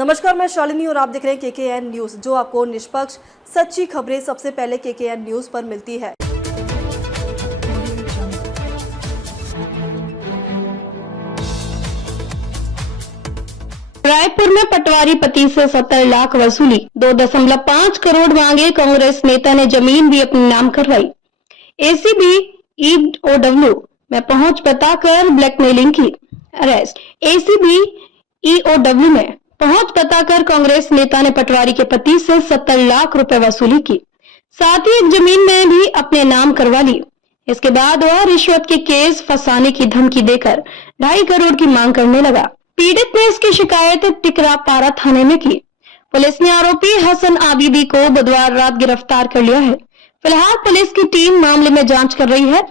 नमस्कार, मैं शालिनी और आप देख रहे हैं केकेएन न्यूज, जो आपको निष्पक्ष सच्ची खबरें सबसे पहले केकेएन न्यूज पर मिलती है। रायपुर में पटवारी पति से 70 लाख वसूली, 2.5 करोड़ मांगे। कांग्रेस नेता ने जमीन भी अपने नाम करवाई। एसीबी ईओडब्ल्यू में पहुंच बताकर ब्लैकमेलिंग की। अरेस्ट। एसीबी ईओडब्ल्यू में पहुंच बताकर कांग्रेस नेता ने पटवारी के पति से 70 लाख रुपए वसूली की, साथ ही एक जमीन में भी अपने नाम करवा ली। इसके बाद वह रिश्वत के केस फंसाने की धमकी देकर 2.5 करोड़ की मांग करने लगा। पीड़ित ने इसकी शिकायत टिकरापारा थाने में की। पुलिस ने आरोपी हसन आबिदी को बुधवार रात गिरफ्तार कर लिया है। फिलहाल पुलिस की टीम मामले में जांच कर रही है।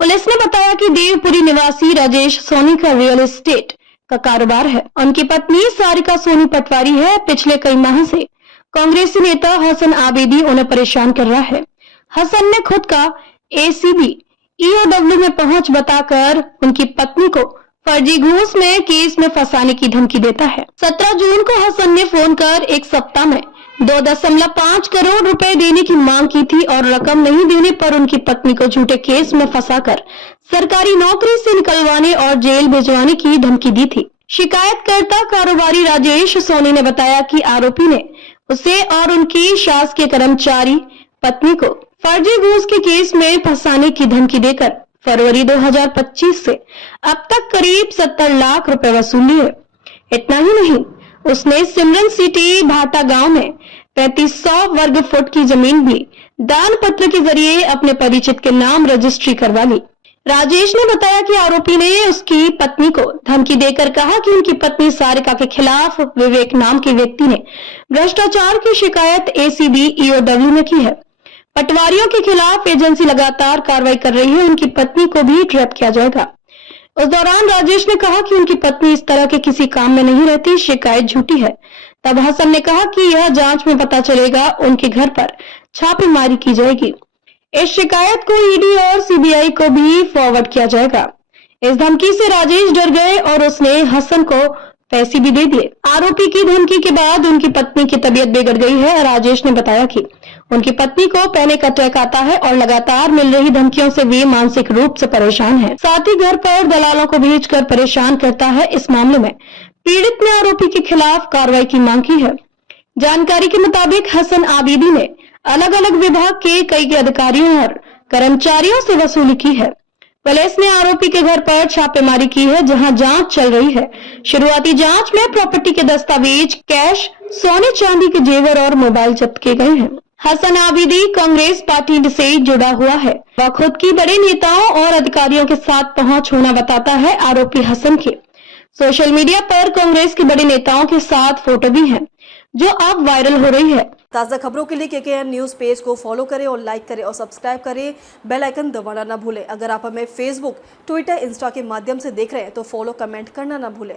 पुलिस ने बताया कि देवपुरी निवासी राजेश सोनी का रियल एस्टेट का कारोबार है। उनकी पत्नी सारिका सोनी पटवारी है। पिछले कई माह से कांग्रेसी नेता हसन आबिदी उन्हें परेशान कर रहा है। हसन ने खुद का एसीबी ईओडब्ल्यू में पहुंच बताकर उनकी पत्नी को फर्जी घूस में केस में फंसाने की धमकी देता है। 17 जून को हसन ने फोन कर एक सप्ताह में 2.5 करोड़ रुपए देने की मांग की थी और रकम नहीं देने पर उनकी पत्नी को झूठे केस में फंसाकर सरकारी नौकरी से निकलवाने और जेल भिजवाने की धमकी दी थी। शिकायतकर्ता कारोबारी राजेश सोनी ने बताया कि आरोपी ने उसे और उनकी शासकीय कर्मचारी पत्नी को फर्जी घूस के केस में फंसाने की धमकी देकर फरवरी 2025 से अब तक करीब 70 लाख रुपए वसूली है। इतना ही नहीं, उसने सिमरन सिटी भाटा गांव में 3500 वर्ग फुट की जमीन भी दान पत्र के जरिए अपने परिचित के नाम रजिस्ट्री करवा ली। राजेश ने बताया कि आरोपी ने उसकी पत्नी को धमकी देकर कहा कि उनकी पत्नी सारिका के खिलाफ विवेक नाम के व्यक्ति ने भ्रष्टाचार की शिकायत एसीबी ईओडब्ल्यू में की है। पटवारियों के खिलाफ एजेंसी लगातार कार्रवाई कर रही है। उनकी पत्नी को भी ट्रैप किया जाएगा। उस दौरान राजेश ने कहा कि उनकी पत्नी इस तरह के किसी काम में नहीं रहती, शिकायत झूठी है। तब हसन ने कहा कि यह जांच में पता चलेगा, उनके घर पर छापेमारी की जाएगी। इस शिकायत को ईडी और सीबीआई को भी फॉरवर्ड किया जाएगा। इस धमकी से राजेश डर गए और उसने हसन को पैसे भी दे दिए। आरोपी की धमकी के बाद उनकी पत्नी की तबीयत बिगड़ गई है। राजेश ने बताया कि उनकी पत्नी को पैनिक अटैक आता है और लगातार मिल रही धमकियों से वे मानसिक रूप से परेशान है। साथ ही घर पर दलालों को भेजकर परेशान करता है। इस मामले में पीड़ित ने आरोपी के खिलाफ कार्रवाई की मांग की है। जानकारी के मुताबिक हसन आबिदी ने अलग अलग विभाग के कई अधिकारियों और कर्मचारियों से वसूली की है। पुलिस ने आरोपी के घर पर छापेमारी की है, जहां जांच चल रही है। शुरुआती जांच में प्रॉपर्टी के दस्तावेज, कैश, सोने चांदी के जेवर और मोबाइल जब्त किए गए हैं। हसन आबिदी कांग्रेस पार्टी से जुड़ा हुआ है। वह खुद की बड़े नेताओं और अधिकारियों के साथ पहुंच होना बताता है। आरोपी हसन के सोशल मीडिया पर कांग्रेस के बड़े नेताओं के साथ फोटो भी है, जो अब वायरल हो रही है। ताज़ा खबरों के लिए केकेएन न्यूज पेज को फॉलो करें और लाइक करें और सब्सक्राइब करें। बेल आइकन दबाना ना भूलें। अगर आप हमें फेसबुक, ट्विटर, इंस्टा के माध्यम से देख रहे हैं तो फॉलो, कमेंट करना ना भूलें।